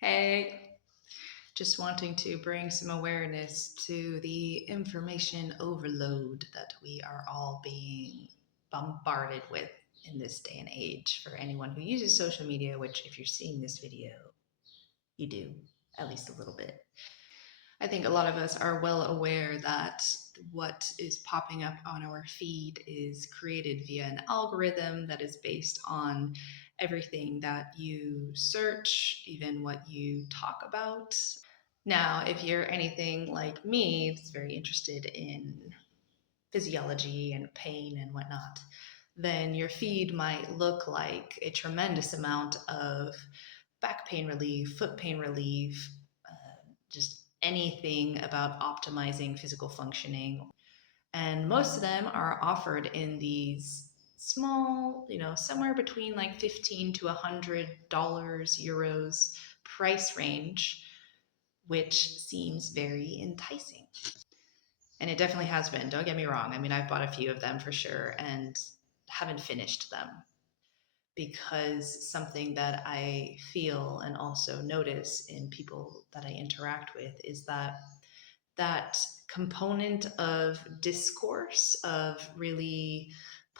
Hey, just wanting to bring some awareness to the information overload that we are all being bombarded with in this day and age. For anyone who uses social media, which, if you're seeing this video, you do, at least a little bit. I think a lot of us are well aware that what is popping up on our feed is created via an algorithm that is based on everything that you search, even what you talk about. Now, if you're anything like me, that's very interested in physiology and pain and whatnot, then your feed might look like a tremendous amount of back pain relief, foot pain relief, just anything about optimizing physical functioning. And most of them are offered in these small, somewhere between like 15 to $100 euros price range, which seems very enticing. And it definitely has been. Don't get me wrong. I mean, I've bought a few of them for sure and haven't finished them, because something that I feel and also notice in people that I interact with is that component of discourse, of really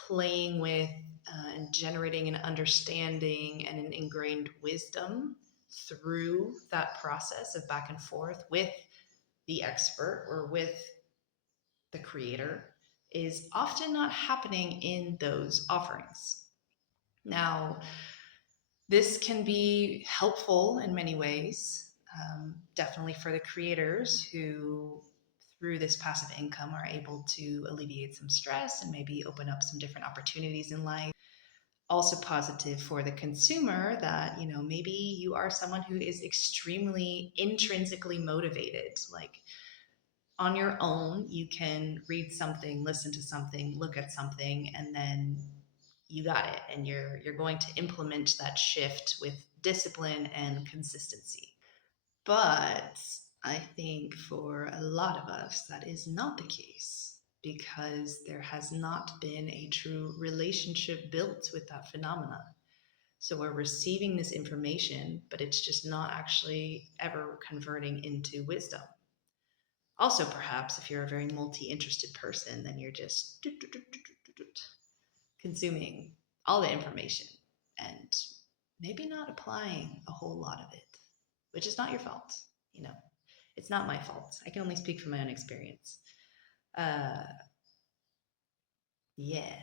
playing with and generating an understanding and an ingrained wisdom through that process of back and forth with the expert or with the creator, is often not happening in those offerings. Now, this can be helpful in many ways, definitely for the creators who, through this passive income, are able to alleviate some stress and maybe open up some different opportunities in life. Also positive for the consumer that, maybe you are someone who is extremely intrinsically motivated. Like, on your own, you can read something, listen to something, look at something, and then you got it. And you're going to implement that shift with discipline and consistency. But I think for a lot of us, that is not the case, because there has not been a true relationship built with that phenomena. So we're receiving this information, but it's just not actually ever converting into wisdom. Also, perhaps if you're a very multi-interested person, then you're just consuming all the information and maybe not applying a whole lot of it, which is not your fault. You know, it's not my fault. I can only speak from my own experience. Uh, yeah.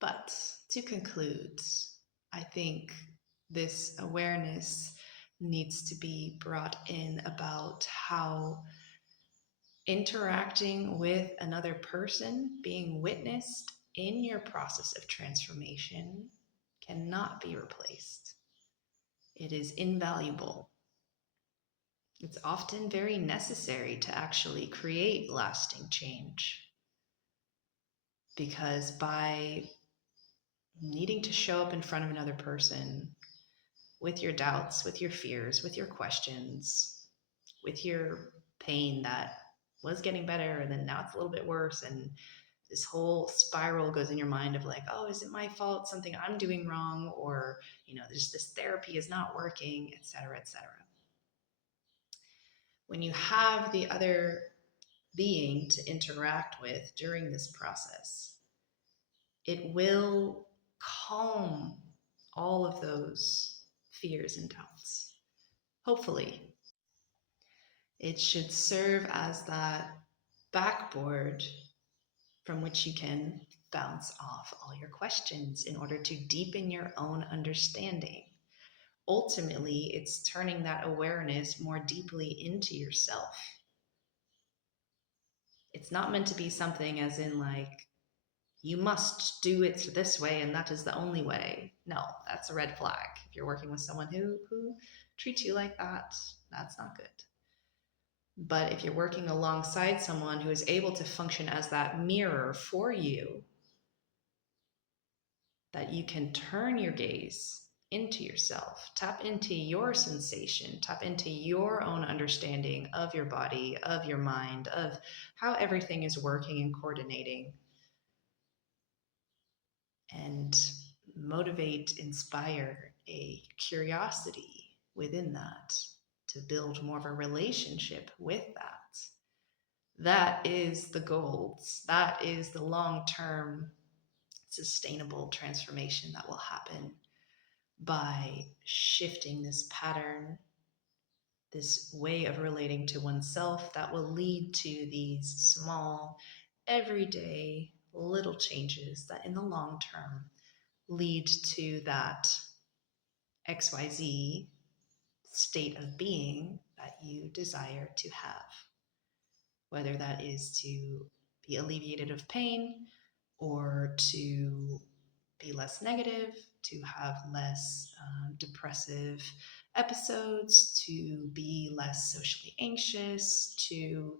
But to conclude, I think this awareness needs to be brought in about how interacting with another person, being witnessed in your process of transformation, cannot be replaced. It is invaluable. It's often very necessary to actually create lasting change, because by needing to show up in front of another person with your doubts, with your fears, with your questions, with your pain that was getting better and then now it's a little bit worse, and this whole spiral goes in your mind of like, oh, is it my fault, something I'm doing wrong, or this therapy is not working, etc., etc. When you have the other being to interact with during this process, it will calm all of those fears and doubts. Hopefully, it should serve as that backboard from which you can bounce off all your questions in order to deepen your own understanding. Ultimately, it's turning that awareness more deeply into yourself. It's not meant to be something as in like, you must do it this way and that is the only way. No, that's a red flag. If you're working with someone who treats you like that, that's not good. But if you're working alongside someone who is able to function as that mirror for you, that you can turn your gaze into yourself, tap into your sensation, tap into your own understanding of your body, of your mind, of how everything is working and coordinating, and motivate, inspire a curiosity within that, to build more of a relationship with that. That is the goals. That is the long term sustainable transformation that will happen by shifting this pattern, this way of relating to oneself that will lead to these small, everyday little changes that in the long term lead to that XYZ state of being that you desire to have. Whether that is to be alleviated of pain or to be less negative, to have less depressive episodes, to be less socially anxious, to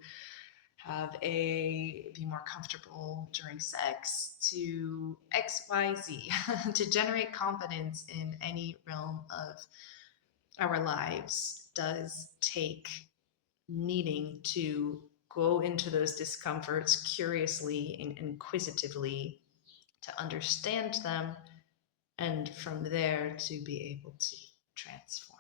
be more comfortable during sex, to XYZ, to generate confidence in any realm of our lives does take needing to go into those discomforts curiously and inquisitively to understand them, and from there to be able to transform.